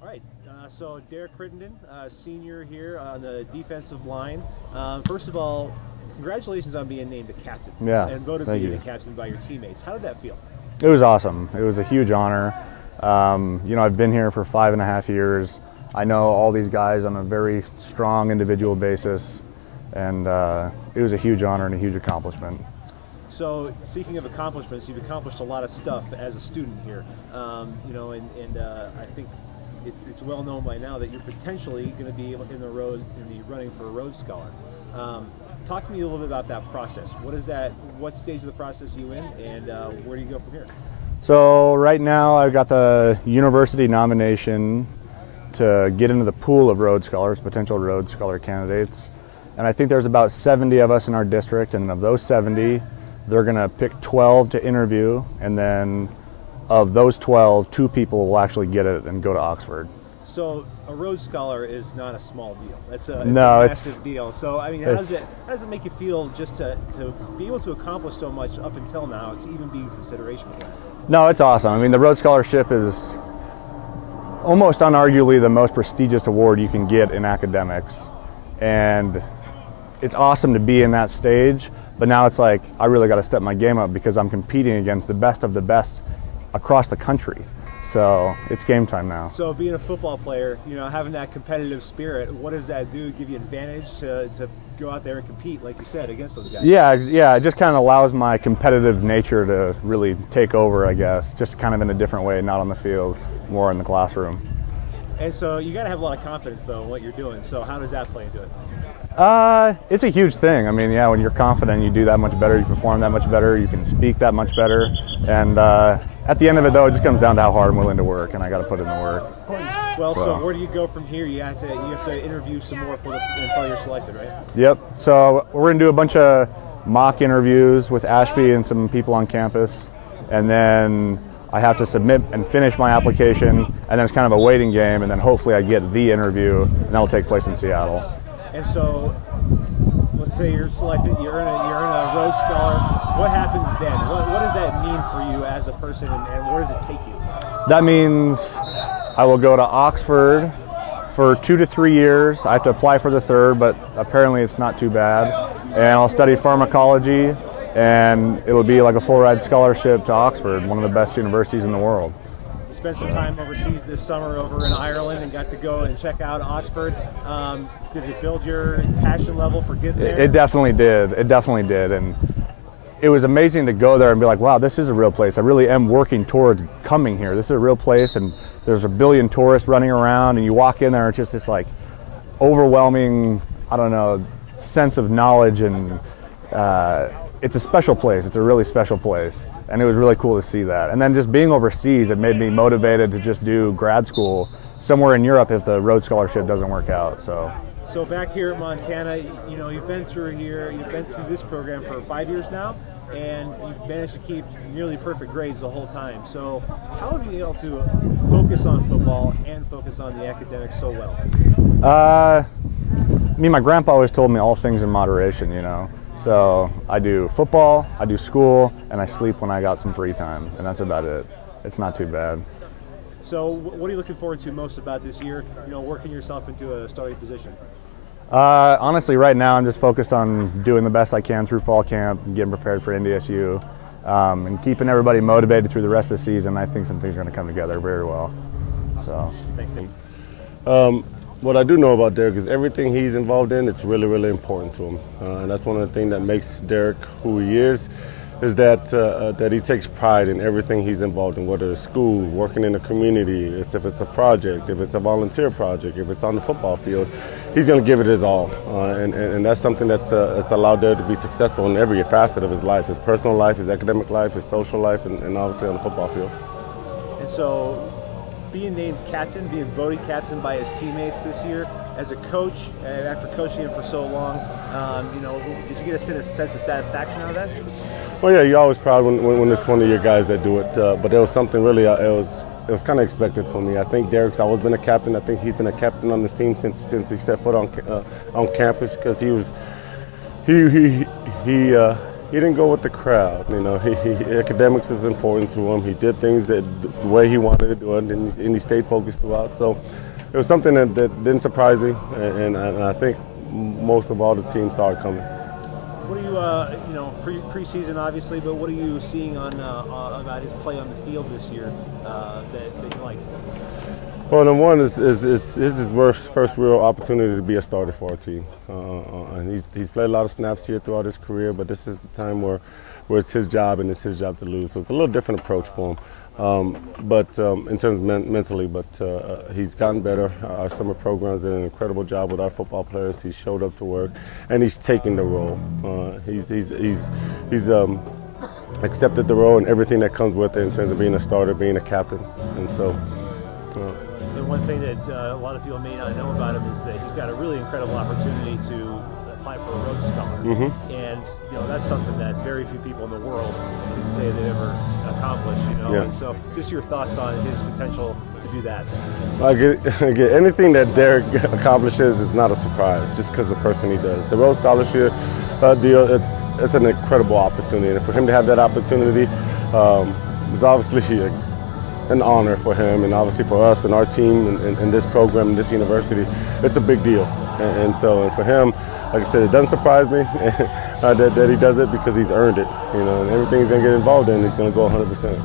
All right, so Derek Crittenden, senior here on the defensive line. First of all, congratulations on being named a captain. Yeah, and voted thank to be you. the captain by your teammates. How did that feel? It was awesome. It was a huge honor. I've been here for 5.5 years. I know all these guys on a very strong individual basis, and it was a huge honor and a huge accomplishment. So, speaking of accomplishments, you've accomplished a lot of stuff as a student here. I think it's well known by now that you're potentially going to be in the running for a Rhodes Scholar. Talk to me a little bit about that process. What is that? What stage of the process are you in, and where do you go from here? So right now I've got the university nomination to get into the pool of Rhodes Scholars, potential Rhodes Scholar candidates. And I think there's about 70 of us in our district, and of those 70, they're going to pick 12 to interview, and then of those 12, 2 people will actually get it and go to Oxford. So a Rhodes Scholar is not a small deal. It's a massive deal. So I mean, how does it make you feel just to be able to accomplish so much up until now, to even be in consideration for that? No, it's awesome. I mean, the Rhodes Scholarship is almost unarguably the most prestigious award you can get in academics, and it's awesome to be in that stage. But now it's like I really got to step my game up because I'm competing against the best of the best across the country. So it's game time now. So being a football player, having that competitive spirit, what does that do? Give you an advantage to go out there and compete, like you said, against those guys? Yeah, it just kind of allows my competitive nature to really take over, I guess, just kind of in a different way, not on the field, more in the classroom. And so you got to have a lot of confidence, though, in what you're doing. So how does that play into it? It's a huge thing. I mean, yeah, when you're confident, you do that much better, you perform that much better, you can speak that much better. And at the end of it, though, it just comes down to how hard I'm willing to work, and I got to put in the work. Well, so where do you go from here? You have to interview some more until you're selected, right? Yep. So we're going to do a bunch of mock interviews with Ashby and some people on campus, and then I have to submit and finish my application, and then it's kind of a waiting game, and then hopefully I get the interview, and that'll take place in Seattle. And so, let's say you're selected, you're in a Rhodes Scholar. What happens then? What does that mean for you as a person, and where does it take you? That means I will go to Oxford for 2 to 3 years. I have to apply for the third, but apparently it's not too bad. And I'll study pharmacology, and it'll be like a full ride scholarship to Oxford, one of the best universities in the world. You spent some time overseas this summer over in Ireland and got to go and check out Oxford. Did it build your passion level for getting there? It definitely did. It definitely did. And it was amazing to go there and be like, wow, this is a real place. I really am working towards coming here. This is a real place, and there's a billion tourists running around, and you walk in there and it's just this like overwhelming, I don't know, sense of knowledge, and it's a special place. It's a really special place. And it was really cool to see that. And then just being overseas, it made me motivated to just do grad school somewhere in Europe if the Rhodes Scholarship doesn't work out. So back here at Montana, you've been through this program for 5 years now, and you've managed to keep nearly perfect grades the whole time. So how have you been able to focus on football and focus on the academics so well? I mean, my grandpa always told me all things in moderation, So I do football, I do school, and I sleep when I got some free time, and that's about it. It's not too bad. So what are you looking forward to most about this year, working yourself into a starting position? Honestly, right now I'm just focused on doing the best I can through fall camp and getting prepared for NDSU, and keeping everybody motivated through the rest of the season. I think some things are going to come together very well. So, thanks, Dave. What I do know about Derek is everything he's involved in, it's really, really important to him. And that's one of the things that makes Derek who he is that he takes pride in everything he's involved in, whether it's school, working in the community, if it's a project, if it's a volunteer project, if it's on the football field, he's going to give it his all. And that's something that's allowed Derek to be successful in every facet of his life, his personal life, his academic life, his social life, and obviously on the football field. And so, being named captain, being voted captain by his teammates this year, as a coach, and after coaching him for so long, did you get a sense of satisfaction out of that? Well, yeah, you're always proud when it's one of your guys that do it. But there was something really, it was kind of expected for me. I think Derek's always been a captain. I think he's been a captain on this team since he set foot on campus, because he he didn't go with the crowd. You know, academics is important to him. He did things the way he wanted to do it, and he stayed focused throughout. So it was something that didn't surprise me, and I think most of all the team saw it coming. What are you, you know, preseason obviously, but what are you seeing on about his play on the field this year that you like? Well, number one is his first real opportunity to be a starter for our team. And he's played a lot of snaps here throughout his career, but this is the time where it's his job and it's his job to lose. So it's a little different approach for him. In terms of mentally, but he's gotten better. Our summer programs did an incredible job with our football players. He showed up to work, and he's taking the role. He's accepted the role and everything that comes with it in terms of being a starter, being a captain, and so. And one thing that a lot of people may not know about him is that he's got a really incredible opportunity to apply for a Rhodes Scholar. Mm-hmm. And you know, that's something that very few people in the world can say they've ever accomplished. You know, Yeah. and so just your thoughts on his potential to do that. Again, anything that Derek accomplishes is not a surprise, just because of the person he does. The Rhodes Scholarship deal, it's an incredible opportunity, and for him to have that opportunity was obviously an honor for him, and obviously for us and our team and this program, and this university, it's a big deal. And so for him, like I said, it doesn't surprise me that he does it, because he's earned it, you know, and everything he's going to get involved in, he's going to go 100%.